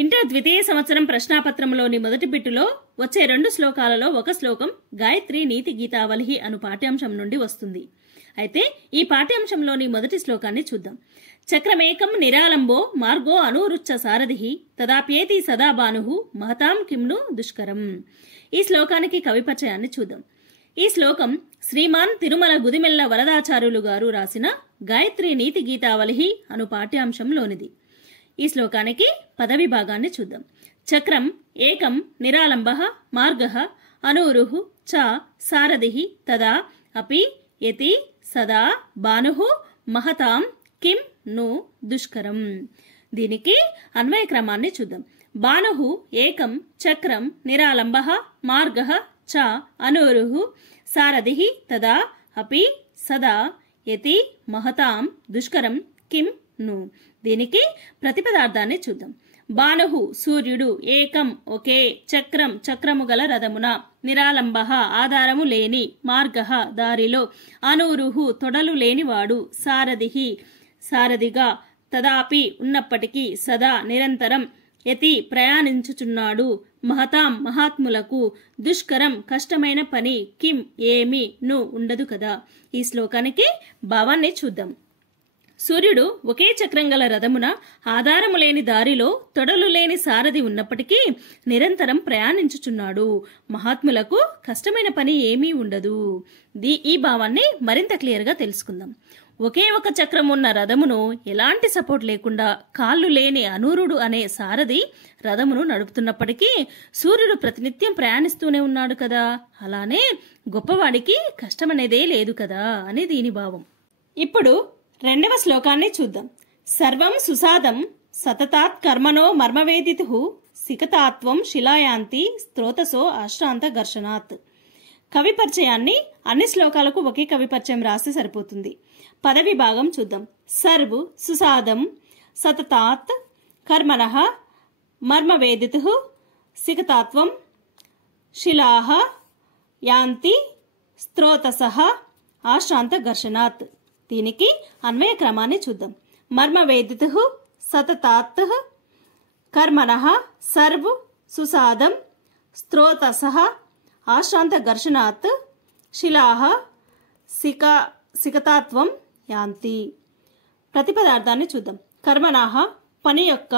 Inter ద్వితీయ సంవత్సరం ప్రశ్నాపత్రంలోని మొదటి బిట్టులో వచ్చే 2 శ్లోకాలలో ఒక శ్లోకం గాయత్రి నీతి గీతావళి అను పాఠ్యాంశం నుండి వస్తుంది. అయితే ఈ పాఠ్యాంశంలోని మొదటి శ్లోకాన్ని చూద్దాం. చక్రమేకం నిరాలంబో మార్గో అనూరుచ్చ సారథి తదాప్యేతి సదా భానుః మహతాం కిమ్ను దుష్కరం. ఈ శ్లోకానికి కవి పరిచయాన్ని చూద్దాం. ఈ శ్లోకం శ్రీమాన్ తిరుమల గుదిమెల్ల వరదాచార్యులు గారు రాసిన గాయత్రి నీతి గీతావళి అను పాఠ్యాంశంలోనిది. ఈ శ్లోకానికి పదవి భాగాన్ని చూద్దాం. చక్రం ఏకం నిరాలంబః మార్గః అనూరుః చ సారథిః తదా అపి యతి సదా భానుః మహతాం కిం ను దుష్కరం. దీనికి అన్వయ క్రమాన్ని చూద్దాం. భానుః ఏకం చక్రం నిరాలంబః మార్గః చ అనూరుః సారథిః తదా అపి సదా యతి మహతాం దుష్కరం కిం ను. దీనికి ప్రతిపదార్థాన్ని చూద్దాం. భానుః సూర్యుడు, ఏకం ఒకే, చక్రం చక్రము గల రథమున, నిరాలంబః ఆధారము లేని, మార్గః దారిలో, అనూరుః తొడలు లేనివాడు, సారథిః సారథిగా, తదాపి ఉన్నప్పటికీ, సదా నిరంతరం, యతి ప్రయాణించుచున్నాడు, మహతాం మహాత్ములకు, దుష్కరం కష్టమైన పని, కిం ఏమి ను ఉండదు కదా. ఈ శ్లోకానికి భావాన్ని చూద్దాం. సూర్యుడు ఒకే చక్రం గల రథమున ఆధారము లేని దారిలో తొడలు లేని సారథి ఉన్నప్పటికీ నిరంతరం ప్రయాణించుచున్నాడు, మహాత్ములకు కష్టమైన పని ఏమీ ఉండదు. ఈ భావాన్ని మరింత క్లియర్గా తెలుసుకుందాం. ఒకే ఒక చక్రం ఉన్న రథమును ఎలాంటి సపోర్ట్ లేకుండా కాళ్ళు లేని అనూరుడు అనే సారథి రథమును నడుపుతున్నప్పటికీ సూర్యుడు ప్రతినిత్యం ప్రయాణిస్తూనే ఉన్నాడు కదా, అలానే గొప్పవాడికి కష్టమనేదే లేదు కదా అని దీని భావం. ఇప్పుడు 2వ శ్లోకాన్ని చూద్దాం. సర్వం సుసాదం సతతాత్ కర్మణో మర్మవేదితుః సికతాత్వం శిలాయాంతి స్తోతసో అశ్రాంత ఘర్షణాత్. కవి పరిచయాన్ని అన్ని శ్లోకాలకు ఒకే కవి పరిచయం రాస్తే సరిపోతుంది. పదవి భాగం చూద్దాం. సర్వ్ సుసాదం సతతాత్ కర్మణః మర్మవేదితుః సికతాత్వం శిలాః యాంతి స్తోతసః ఆశ్రాంత ఘర్షణాత్. దీనికి అన్వయ క్రమాన్ని చూద్దాం. మర్మవేదితుః సతతాత్ కర్మణః సర్వ్ సుసాదం స్తోతసః ఆశ్రాంత ఘర్షణాత్ శిలాః సికతాత్వం యాంతి. ప్రతిపదార్థాన్ని చూద్దాం. కర్మణః పని యొక్క,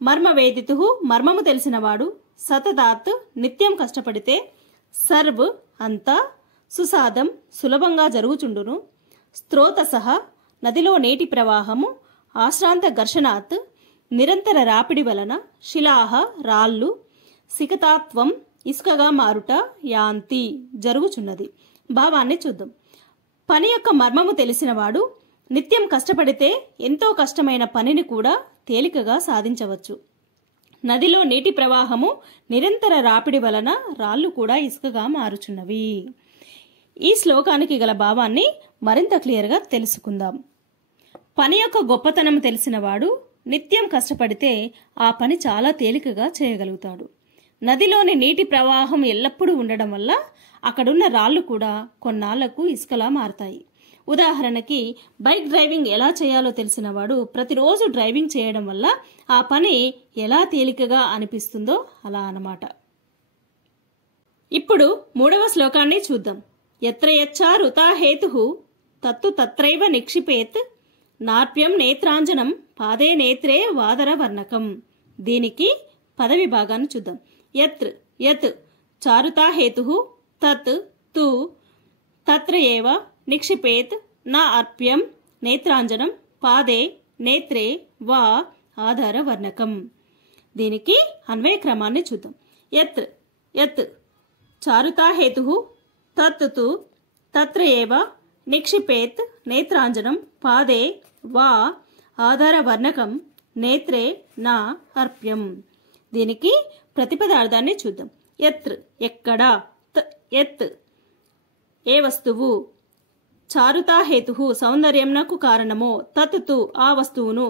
మర్మవేదితుః మర్మము తెలిసినవాడు, సతతాత్ నిత్యం కష్టపడితే, సర్వ్ అంతా, సుసాదం సులభంగా జరుగుచుండును, స్తోతసః నదిలో నీటి ప్రవాహము, ఆశ్రాంత ఘర్షణాత్ నిరంతర రాపిడి వలన, శిలాః రాళ్ళు, సికతాత్వం ఇసుకగా మారుట, యాంతి జరుగుచున్నది. భావాన్ని చూద్దాం. పని యొక్క మర్మము తెలిసినవాడు నిత్యం కష్టపడితే ఎంతో కష్టమైన పనిని కూడా తేలికగా సాధించవచ్చు. నదిలో నీటి ప్రవాహము, నిరంతర రాపిడి వలన రాళ్ళు కూడా ఇసుకగా మారుచున్నవి. ఈ శ్లోకానికి గల భావాన్ని మరింత క్లియర్గా తెలుసుకుందాం. పని యొక్క గొప్పతనం తెలిసినవాడు నిత్యం కష్టపడితే ఆ పని చాలా తేలికగా చేయగలుగుతాడు. నదిలోని నీటి ప్రవాహం ఎల్లప్పుడూ ఉండడం వల్ల అక్కడున్న రాళ్ళు కూడా కొన్నాళ్లకు ఇసుకలా మారతాయి. ఉదాహరణకి బైక్ డ్రైవింగ్ ఎలా చేయాలో తెలిసినవాడు ప్రతిరోజు డ్రైవింగ్ చేయడం వల్ల ఆ పని ఎలా తేలికగా అనిపిస్తుందో అలా అన్నమాట. ఇప్పుడు 3వ శ్లోకాన్ని చూద్దాం. యత్ర యచ్చారుతా హేతుః తత్తు తత్రైవ నిక్షిపేత్ నార్ప్యం నేత్రాంజనం పాదే నేత్రే వాదర వర్ణకం. దీనికి పదవి భాగాన్ని చూద్దాం. యత్ చారుతా హేతుః తత్ తు తత్ర ఏవ నిక్షిపేత్ నా అర్ప్యం నేత్రాంజనం పాదే నేత్రే వా ఆధార వర్ణకం. దీనికి అన్వయ క్రమాన్ని చూద్దాం. యత్ చారుతా హేతుః తత్ తు తత్ర ఏవ నిక్షిపేత్ నేత్రాంజనం పాదే వా ఆధార వర్ణకం నేత్రే నా అర్ప్యం. దీనికి ప్రతిపదార్థాన్ని చూద్దాం. ఎక్కడ, యత్ ఏ వస్తువు, చారుతా హేతుః సౌందర్యంనకు కారణమో, తత్ తు ఆ వస్తువును,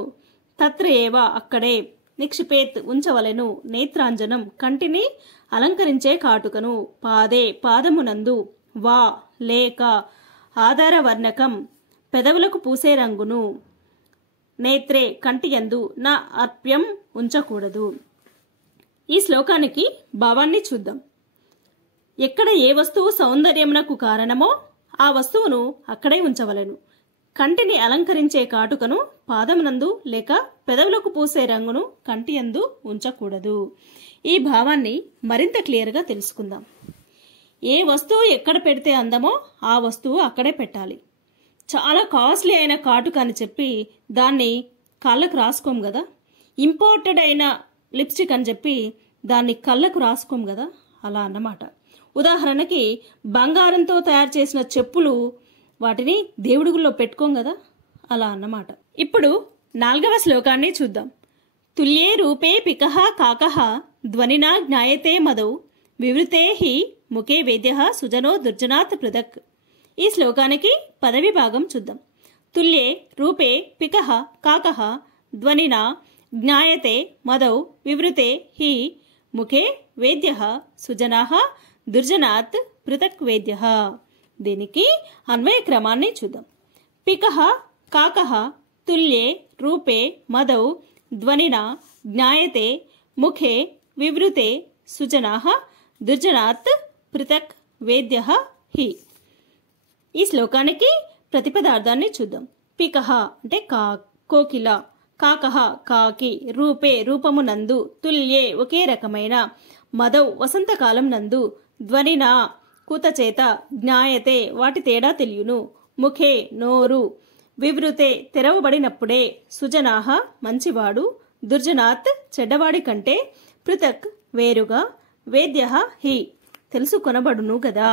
తత్ర ఏవ అక్కడే, నిక్షిపేత్ ఉంచవలెను, నేత్రాంజనం కంటిని అలంకరించే కాటుకను, పాదే పాదమునందు, వా లేక, ఆధార వర్ణకం పెదవులకు పూసే రంగును, నేత్రే కంటియందు నా అర్ప్యం ఉంచకూడదు. ఈ శ్లోకానికి భావాన్ని చూద్దాం. ఎక్కడ ఏ వస్తువు సౌందర్యమునకు కారణమో ఆ వస్తువును అక్కడే ఉంచవలెను. కంటిని అలంకరించే కాటుకను పాదమునందు లేక పెదవులకు పూసే రంగును కంటియందు ఉంచకూడదు. ఈ భావాన్ని మరింత క్లియర్గా తెలుసుకుందాం. ఏ వస్తువు ఎక్కడ పెడితే అందమో ఆ వస్తువు అక్కడే పెట్టాలి. చాలా కాస్ట్లీ అయిన కాటుక అని చెప్పి దాన్ని కళ్ళకు రాసుకోం కదా. ఇంపోర్టెడ్ అయిన లిప్స్టిక్ అని చెప్పి దాన్ని కళ్ళకు రాసుకోం కదా, అలా అన్నమాట. ఉదాహరణకి బంగారంతో తయారు చేసిన చెప్పులు వాటిని దేవుడి గుళ్ళో పెట్టుకోం కదా, అలా అన్నమాట. ఇప్పుడు 4వ శ్లోకాన్ని చూద్దాం. తుల్యే రూపే పికః కాకః ధ్వనినా జ్ఞాయతే మదౌ వివృతే హి ముఖే వేద్యః సుజనో దుర్జనాత్ పృథక్. ఈ శ్లోకానికి పదవి భాగం చూద్దాం. తుల్యే రూపే పికః కాకః ధ్వనినా జ్ఞాయతే మదౌ వివృతే హి ముఖే వేద్యః సుజనాః దుర్జనాత్ పృథక్ వేద్యః. దీనికి అన్వయ క్రమాన్ని చూద్దాం. పికః కాకః తుల్యే రూపే మదౌ ధ్వనినా జ్ఞాయతే ముఖే వివృతే సుజనాః దుర్జనాత్ పృథక్ వేద్యః హి. ఈ శ్లోకానికి ప్రతిపదార్థాన్ని చూద్దాం. పికః అంటే కోకిల, కాకః కాకి, రూపే రూపము నందు, తుల్యే ఒకే రకమైన, మదౌ వసంతకాలం నందు, ధ్వనినా కూతచేత, జ్ఞాయతే వాటి తేడా తెలియను, ముఖే నోరు, వివృతే తెరవబడినప్పుడే, సుజనాః మంచివాడు, దుర్జనాత్ చెడ్డవాడి కంటే, పృథక్ వేరుగా, వేద్యః హి తెలుసుకొనబడును గదా.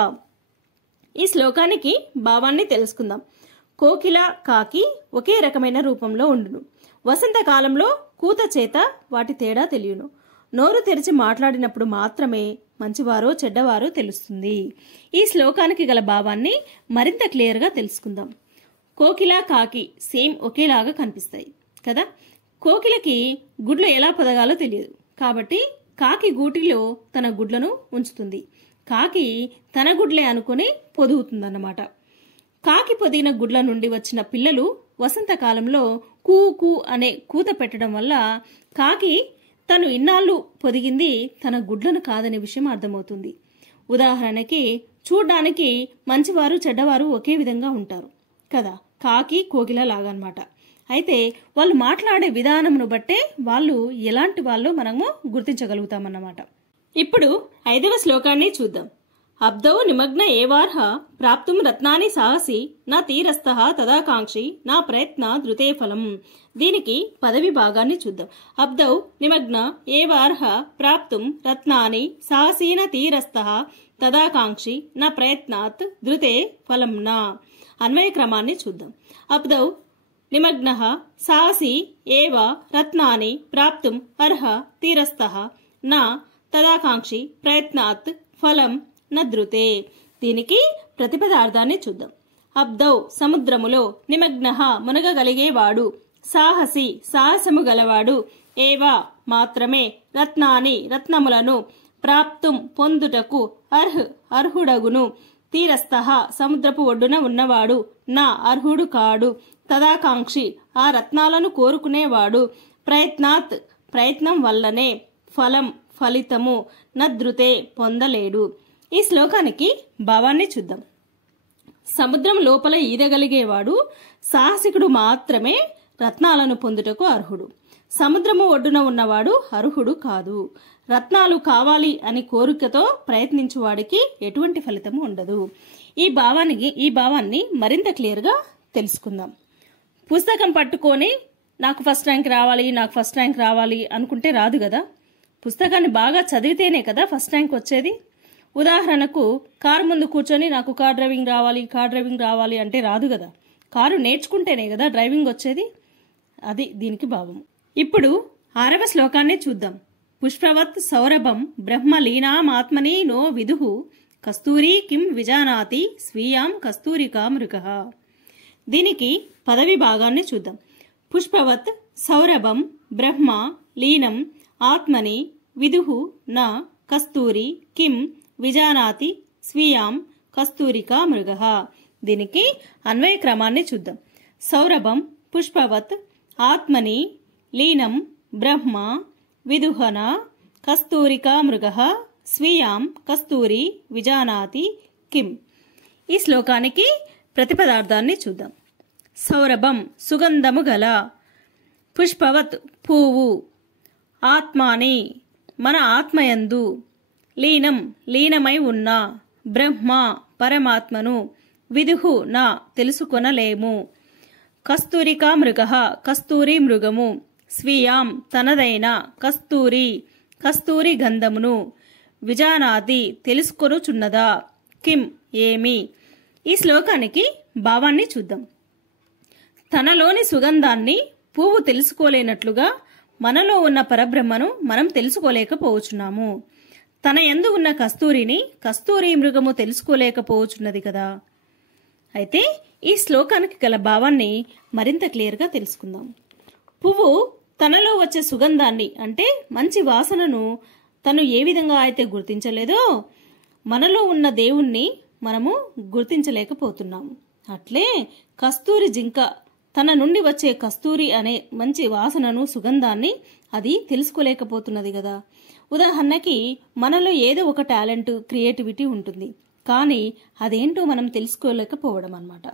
ఈ శ్లోకానికి భావాన్ని తెలుసుకుందాం. కోకిల కాకి ఒకే రకమైన రూపంలో ఉండును. వసంతకాలంలో కూత చేత వాటి తేడా తెలియను. నోరు తెరిచి మాట్లాడినప్పుడు మాత్రమే మంచివారో చెడ్డవారో తెలుస్తుంది. ఈ శ్లోకానికి గల భావాన్ని మరింత క్లియర్గా తెలుసుకుందాం. కోకిల కాకి సేమ్ ఒకేలాగా కనిపిస్తాయి కదా. కోకిలకి గుడ్లు ఎలా పొదగాలో తెలియదు కాబట్టి కాకి గూటిలో తన గుడ్లను ఉంచుతుంది. కాకి తన గుడ్లే అనుకుని పొదుగుతుందన్నమాట. కాకి పొదిగిన గుడ్ల నుండి వచ్చిన పిల్లలు వసంతకాలంలో కూ కూ అనే కూత పెట్టడం వల్ల కాకి తను ఇన్నాళ్ళు పొదిగింది తన గుడ్లను కాదనే విషయం అర్థమవుతుంది. ఉదాహరణకి చూడ్డానికి మంచివారు చెడ్డవారు ఒకే విధంగా ఉంటారు కదా, కాకి కోకిల లాగనమాట. అయితే వాళ్ళు మాట్లాడే విధానమును బట్టే వాళ్ళు ఎలాంటి వాళ్ళు మనము గుర్తించగలుగుతామన్నమాట. ఇప్పుడు 5వ శ్లోకాన్ని చూద్దాం. అబ్దౌ నిమగ్న ఏవార్హ ప్రాప్తుం రత్నాని సాహసి నా తీరస్థః తదాకాంక్షి నా ప్రయత్న ధృతే ఫలం. దీనికి పదవి భాగాన్ని చూద్దాం. అబ్దౌ నిమగ్న ఏవార్హ ప్రాప్తుం రత్నాని సాహసీన తీరస్థః తదాకాంక్షి నా ప్రయత్నాత్ ధృతే ఫలం నా. అన్వయ క్రమాన్ని చూద్దాం. అబ్దౌ నిమగ్నః సాహసి ఏవ రత్నాని ప్రాప్తుం అర్హ తీరస్థః నా తదాకాంక్షి ప్రయత్నాత్ ఫలం నద్రుతే. దీనికి ప్రతిపదార్థాన్ని చూద్దాం. అబ్దౌ సముద్రములో, నిమగ్నః మునగగలిగేవాడు, సాహసి సాహసము గలవాడు, ఏవా మాత్రమే, రత్నాని రత్నములను, ప్రాప్తుం పొందుటకు, అర్హుడగును, తీరస్థః సముద్రపు ఒడ్డున ఉన్నవాడు, నా అర్హుడు కాడు, తదాకాంక్షి ఆ రత్నాలను కోరుకునేవాడు, ప్రయత్నాత్ ప్రయత్నం వల్లనే, ఫలం ఫలితము, నద్రుతే పొందలేడు. ఈ శ్లోకానికి భావాన్ని చూద్దాం. సముద్రం లోపల ఈదగలిగేవాడు, సాహసికుడు మాత్రమే రత్నాలను పొందుటకు అర్హుడు. సముద్రము ఒడ్డున ఉన్నవాడు అర్హుడు కాదు. రత్నాలు కావాలి అని కోరికతో ప్రయత్నించువాడికి ఎటువంటి ఫలితము ఉండదు. ఈ భావాన్ని మరింత క్లియర్గా తెలుసుకుందాం. పుస్తకం పట్టుకొని నాకు ఫస్ట్ ర్యాంక్ రావాలి అనుకుంటే రాదు కదా. పుస్తకాన్ని బాగా చదివితేనే కదా ఫస్ట్ ర్యాంక్ వచ్చేది. ఉదాహరణకు కారు ముందు కూర్చొని నాకు కార్ డ్రైవింగ్ రావాలి అంటే రాదు కదా. కారు నేర్చుకుంటేనే కదా డ్రైవింగ్ వచ్చేది. అది దీనికి భావం. ఇప్పుడు 6వ శ్లోకాన్ని చూద్దాం. పుష్పవత్ సౌరభం బ్రహ్మ లీనామాత్మని నో విదుః కస్తూరీ కిం విజానాతి స్వీయాం కస్తూరికా మృగః. దీనికి పదవి భాగాన్ని చూద్దాం. పుష్పవత్ సౌరభం బ్రహ్మ లీనం ఆత్మని విదుః నా కస్తూరి కిం విజానాతి స్వీయాం కస్తూరికా మృగః. దీనికి అన్వయ క్రమాన్ని చూద్దాం. సౌరభం పుష్పవత్ ఆత్మని లీనం బ్రహ్మ విదుహన కస్తూరికా మృగః స్వీయాం కస్తూరి విజానాతి కిం. ఈ శ్లోకానికి ప్రతిపదార్థాన్ని చూద్దాం. సౌరభం సుగంధము గల, పుష్పవత్ పువ్వు, ఆత్మాని మన ఆత్మయందు, లీనం లీనమై ఉన్న, బ్రహ్మ పరమాత్మను, విదుహు నా తెలుసుకొనలేము, కస్తూరికా మృగః కస్తూరి మృగము, స్వీయాం తనదైన, కస్తూరి కస్తూరి గంధమును, విజానాది తెలుసుకొనుచున్నదా, కిం ఏమి. ఈ శ్లోకానికి భావాన్ని చూద్దాం. తనలోని సుగంధాన్ని పువ్వు తెలుసుకోలేనట్లుగా మనలో ఉన్న పరబ్రహ్మను మనం తెలుసుకోలేకపోవచ్చున్నాము. తన యందు ఉన్న కస్తూరిని కస్తూరి మృగము తెలుసుకోలేకపోవచ్చున్నది కదా. అయితే ఈ శ్లోకానికి గల భావాన్ని మరింత క్లియర్గా తెలుసుకుందాం. పువ్వు తనలో వచ్చే సుగంధాన్ని అంటే మంచి వాసనను తను ఏ విధంగా అయితే గుర్తించలేదో మనలో ఉన్న దేవుణ్ణి మనము గుర్తించలేకపోతున్నాము. అట్లే కస్తూరి జింక తన నుండి వచ్చే కస్తూరి అనే మంచి వాసనను సుగంధాన్ని అది తెలుసుకోలేకపోతున్నది కదా. ఉదాహరణకి మనలో ఏదో ఒక టాలెంట్ క్రియేటివిటీ ఉంటుంది, కానీ అదేంటో మనం తెలుసుకోలేకపోవడం అన్నమాట.